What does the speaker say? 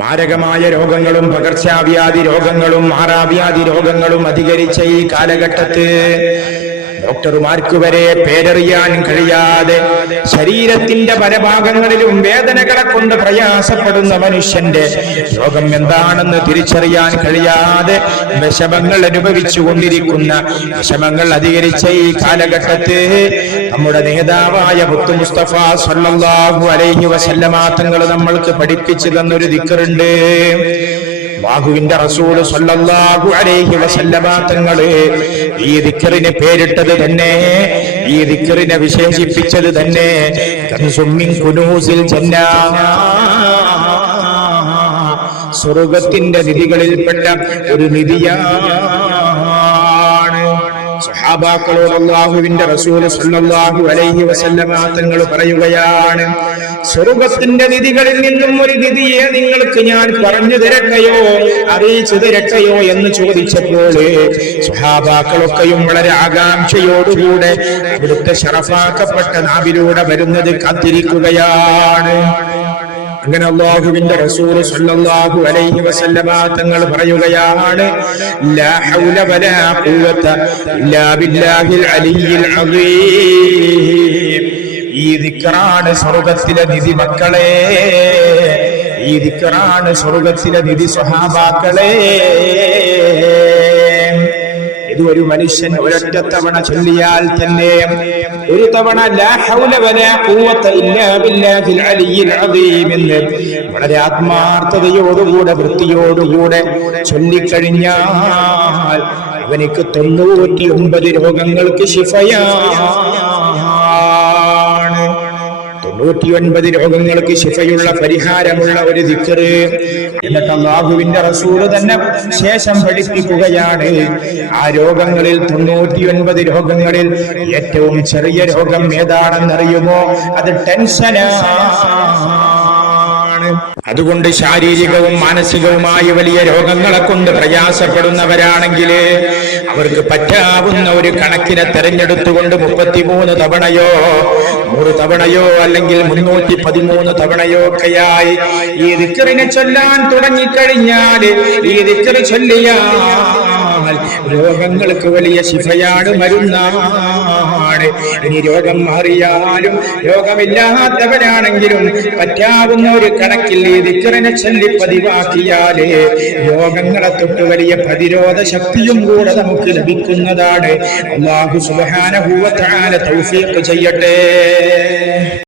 മാരകമായ രോഗങ്ങളും പകർച്ചവ്യാധി രോഗങ്ങളും മാറാവ്യാധി രോഗങ്ങളും അധികരിച്ച ഈ കാലഘട്ടത്ത് ഡോക്ടർമാർക്ക് വരെ പേരറിയാൻ കഴിയാതെ ശരീരത്തിന്റെ പല ഭാഗങ്ങളിലും വേദനകളെ കൊണ്ട് പ്രയാസപ്പെടുന്ന മനുഷ്യന്റെ രോഗം എന്താണെന്ന് തിരിച്ചറിയാൻ കഴിയാതെ വിഷമങ്ങൾ അനുഭവിച്ചു കൊണ്ടിരിക്കുന്ന വിഷമങ്ങൾ അധികരിച്ച ഈ കാലഘട്ടത്ത് നമ്മുടെ നേതാവായ മുത്തു മുസ്തഫ സല്ലല്ലാഹു അലൈഹി വസല്ലമ തങ്ങൾ നമ്മൾക്ക് പഠിപ്പിച്ചു തന്നൊരു ദിക്റുണ്ട്. അല്ലാഹുവിന്റെ റസൂൽ സല്ലല്ലാഹു അലൈഹി വസല്ലമ തങ്ങൾ ഈ ദിക്റിന് പേരിട്ടത് തന്നെ, ഈ ദിക്റിനെ വിശേഷിപ്പിച്ചത് തന്നെ കൻസും മിൻ കുനൂസിൽ ജന്ന, സ്വർഗ്ഗത്തിന്റെ നിധികളിൽപ്പെട്ട ഒരു നിധിയാണ്. സഹാബാക്കളോട് അല്ലാഹുവിന്റെ റസൂൽ സല്ലല്ലാഹു അലൈഹി വസല്ലമ തങ്ങൾ പറയുകയാണ്, സ്വർഗ്ഗത്തിന്റെ നിധികളിൽ നിന്നും ഒരു നിധിയെ നിങ്ങൾക്ക് ഞാൻ പറഞ്ഞു തരട്ടെയോ, അറിയിച്ചു തരട്ടെയോ എന്ന് ചോദിച്ചപ്പോൾ സഹാബാക്കളൊക്കെയും വളരെ ആകാംക്ഷയോടുകൂടെ അവിടുത്തെ ശറഫാക്കപ്പെട്ട നാവിലൂടെ വരുന്നത് കാത്തിരിക്കുകയാണ്. അങ്ങനെ അല്ലാഹുവിന്റെ റസൂൽ സല്ലല്ലാഹു അലൈഹി വസല്ലമ തങ്ങൾ പറയുകയാണ്, ലാ ഹൗല വലാ ഖുവത ഇല്ലാ ബില്ലാഹിൽ അലിയ്യിൽ അദീം. ഈ ദിക്റാണ് സ്വർഗ്ഗത്തിലെ നിധി മക്കളെ, ഈ ദിക്റാണ് സ്വർഗ്ഗത്തിലെ നിധി സ്വഹാബാക്കളെ. ഇത് ഒരു മനുഷ്യൻ ഒരൊറ്റ തവണ ചൊല്ലിയാൽ തന്നെ, ഒരു തവണ ലാ ഹൗല വലാ ഖുവത ഇല്ലാ ബില്ലാഹിൽ അലിയ്യിൽ അദീം എന്ന് വളരെ ആത്മാർത്ഥതയോടുകൂടെ വൃത്തിയോടുകൂടെ ചൊല്ലിക്കഴിഞ്ഞാൽ അവനിക്ക് 99 രോഗങ്ങൾക്ക് ശിഫയാണ്. 99 രോഗങ്ങൾക്ക് ശിഫയുള്ള പരിഹാരമുള്ള ഒരു ദിക്ർ. എന്നിട്ട് അല്ലാഹുവിന്റെ റസൂൽ തന്നെ ശേഷം പഠിപ്പിക്കുകയാണ്, ആ രോഗങ്ങളിൽ 99 രോഗങ്ങളിൽ ഏറ്റവും ചെറിയ രോഗം ഏതാണെന്നറിയുമോ? അത് ടെൻഷനാണ്. അതുകൊണ്ട് ശാരീരികവും മാനസികവുമായ വലിയ രോഗങ്ങളെ കൊണ്ട് പ്രയാസപ്പെടുന്നവരാണെങ്കിൽ അവർക്ക് പറ്റാവുന്ന ഒരു കണക്കിനെ തെരഞ്ഞെടുത്തുകൊണ്ട് 33 തവണയോ 100 തവണയോ അല്ലെങ്കിൽ 313 തവണയോ ഒക്കെയായി ഈ ദിക്റിനെ ചൊല്ലാൻ തുടങ്ങിക്കഴിഞ്ഞാൽ, ഈ ദിക്ർ ചൊല്ലിയാൽ രോഗങ്ങൾക്ക് വലിയ ശിഫയാണ്, മരുന്നാണ്. ഇനി രോഗം മാറിയാലും രോഗമില്ലാത്തവരാണെങ്കിലും പറ്റാവുന്ന ഒരു കണക്കിൽ ഈ ദിക്റിനെ ചൊല്ലി പതിവാക്കിയാൽ രോഗങ്ങളെ തൊട്ട് വലിയ പ്രതിരോധ ശക്തിയും കൂടെ നമുക്ക് ലഭിക്കുന്നതാണ്. അല്ലാഹു സുബ്ഹാനഹു വ തആല തൗഫീഖ് ചെയ്യട്ടെ.